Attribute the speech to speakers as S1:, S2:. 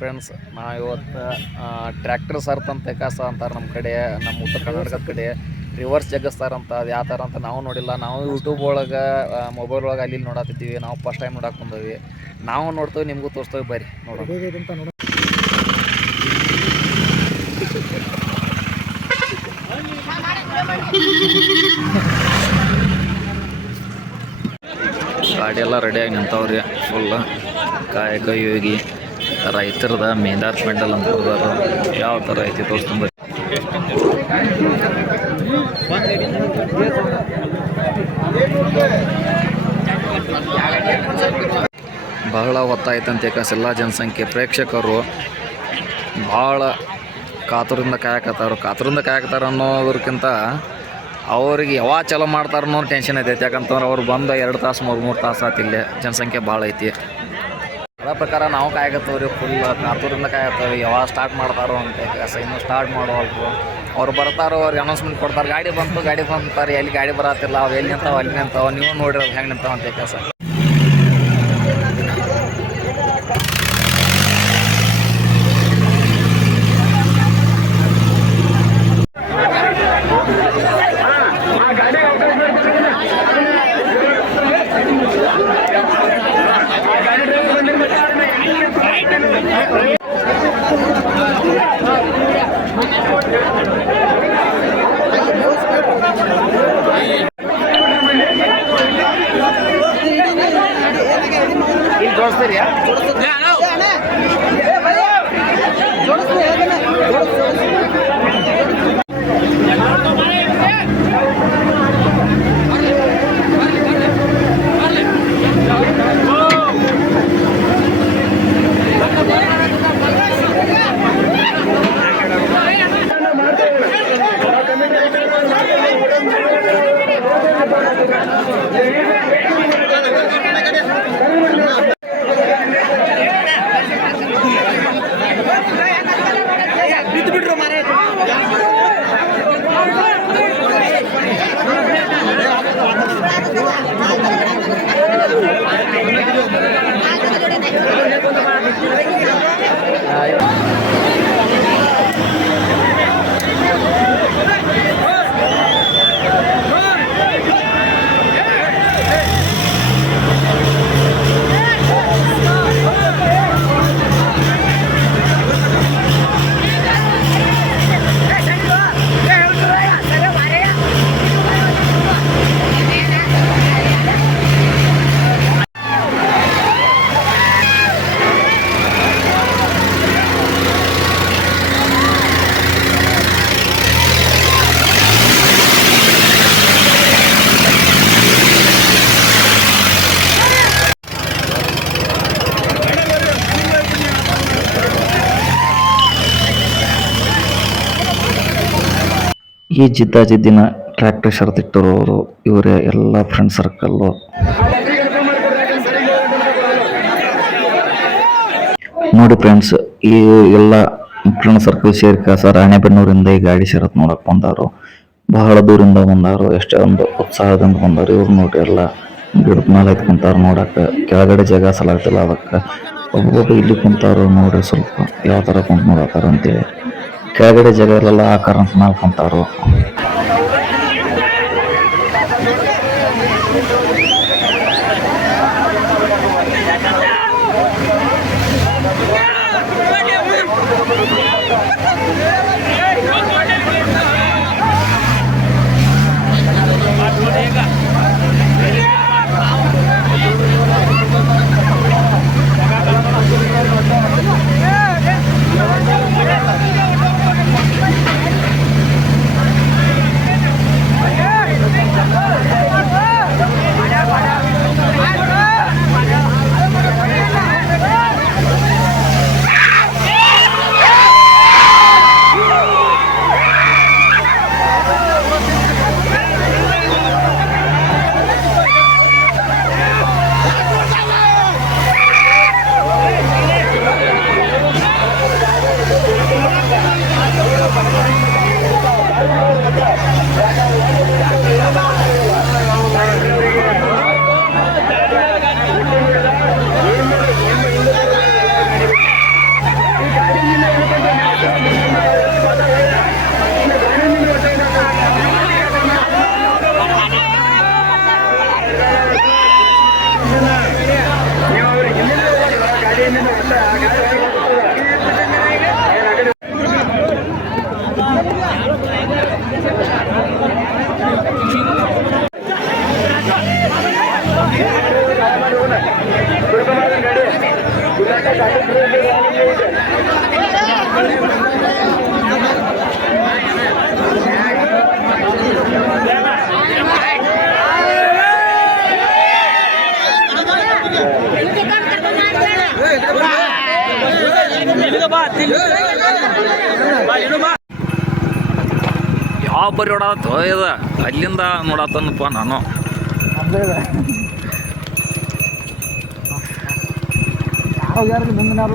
S1: Friends ನಾ ಇವತ್ತು tractor sir ಅಂತ ಅಂತಾರೆ ನಮ್ಮ ಕಡೆ ನಮ್ಮ ಉತ್ತರ ಕರ್ನಾಟಕದ ಕಡೆ. ರಿವರ್ಸ್ ಜಗ್ಗಿಸ್ತಾರಂತ ಅದು ಯಾವ ಥರ ಅಂತ ನಾವು ನೋಡಿಲ್ಲ. ನಾವು ಯೂಟ್ಯೂಬ್ ಒಳಗೆ ಮೊಬೈಲ್ ಒಳಗೆ ಅಲ್ಲಿ ನೋಡತ್ತಿದ್ದೀವಿ ನಾವು ಫಸ್ಟ್ ಟೈಮ್ ನೋಡಕ್ಕೆ ಬಂದೀವಿ ನಾವು ನೋಡ್ತೀವಿ, ನಿಮಗೂ ತೋರಿಸ್ತೇವೆ ಬರ್ರಿ
S2: ನೋಡೋದು
S1: ಗಾಡಿ ಎಲ್ಲ ರೆಡಿಯಾಗಿ ನಿಂತವ್ರಿ ಫುಲ್ ಕಾಯಕ ಯೋಗಿ. ರೈತರದ ಮೇದಾರ್ ಮೆಂಡಲ್ ಅಂತ ಬರ್ದಾರ. ಯಾವ ಥರ ಐತಿ ತೋರಿಸ್ಕೊಂಡು ಬಹಳ ಒತ್ತಾಯ್ತಂತ ಯಾಕಂದ್ರೆ ಎಲ್ಲ ಜನಸಂಖ್ಯೆ ಪ್ರೇಕ್ಷಕರು ಭಾಳ ಕಾತುರಿಂದ ಕಾಯಕತ್ತಾರ. ಕಾತುರಿಂದ ಕಾಯಕತ್ತಾರ ಅನ್ನೋದಕ್ಕಿಂತ ಅವ್ರಿಗೆ ಯಾವಾಗ ಚಲೋ ಮಾಡ್ತಾರ ಅನ್ನೋ ಟೆನ್ಷನ್ ಐತೈತೆ ಯಾಕಂತಂದ್ರೆ ಅವ್ರು ಬಂದು ಎರಡು ತಾಸು, ಮೂರು ಮೂರು ತಾಸು ಆತಿಲ್ಲ ಜನಸಂಖ್ಯೆ ಭಾಳ ಐತಿ. ಅದ ಪ್ರಕಾರ ನಾವು ಕಾಯಕತ್ತವ್ರಿ ಫುಲ್ ಕಾತೂರಿಂದ ಕಾಯಕತ್ತವ್ರಿ, ಯಾವಾಗ ಸ್ಟಾರ್ಟ್ ಮಾಡ್ತಾರೋ ಅಂತ ಕೆಲಸ ಇನ್ನೂ ಸ್ಟಾರ್ಟ್ ಮಾಡೋಲ್ರು ಅವ್ರು ಬರ್ತಾರೋ, ಅವ್ರಿಗೆ ಅನೌನ್ಸ್ಮೆಂಟ್ ಕೊಡ್ತಾರೆ, ಗಾಡಿ ಬಂತು, ಗಾಡಿ ಬಂತಾರೆ ಎಲ್ಲಿ ಗಾಡಿ ಬರತ್ತಿಲ್ಲ ಅವು ಎಲ್ಲಿ ನಿಂತಾವ, ಅಲ್ಲಿ ನಿಂತಾವೆ, ನೀವು ನೋಡಿರೋದು ಹೆಂಗೆ ನಿಂತಾವೆ ಅಂತ ಕೆಲಸ ಈ ಜಿದ್ದಾಜಿದ್ದಿನ ಟ್ರ್ಯಾಕ್ಟರ್ ಶರತಿಟ್ಟರೋರು ಇವರೇ ಎಲ್ಲ ಫ್ರೆಂಡ್ ಸರ್ಕಲ್ಲು ನೋಡಿ ಫ್ರೆಂಡ್ಸ್ ಈ ಎಲ್ಲ ಫ್ರೆಂಡ್ ಸರ್ಕಲ್ ಸೇರ್ಕ ಸರ್ ರಾಣೆಬೆನ್ನೂರಿಂದ ಈ ಗಾಡಿ ಶರತ್ ನೋಡಕ್ ಬಂದಾರು. ಬಹಳ ದೂರಿಂದ ಬಂದಾರು ಒಂದು ಉತ್ಸಾಹದಿಂದ ಬಂದಾರು. ಇವ್ರು ನೋಡ್ರಿ ಎಲ್ಲ ಗಿಡದ ಮೇಲೆ ಕುಂತಾರ ಕೆಳಗಡೆ ಜಾಗ ಸಲಾಗ್ತಿಲ್ಲ ಅದಕ್ಕೆ. ಒಬ್ಬೊಬ್ಬ ಇಲ್ಲಿ ಕುಂತಾರು ನೋಡ್ರಿ ಸ್ವಲ್ಪ ಯಾವ ಥರ ಕುಂತ ನೋಡತ್ತಾರ ಅಂತೇಳಿ ಕೆಳಗಡೆ ಜಾಗದಲ್ಲೆಲ್ಲ ಆ ಕಾರಣ ಮಾಡ್ಕೊಂತಾರು ಯಾವ ಬರಿ ಹೊಡಾತು ಅಲ್ಲಿಂದ ನೋಡತ್ತನಪ್ಪ ನಾನು.
S2: खाऊ यार मुंगना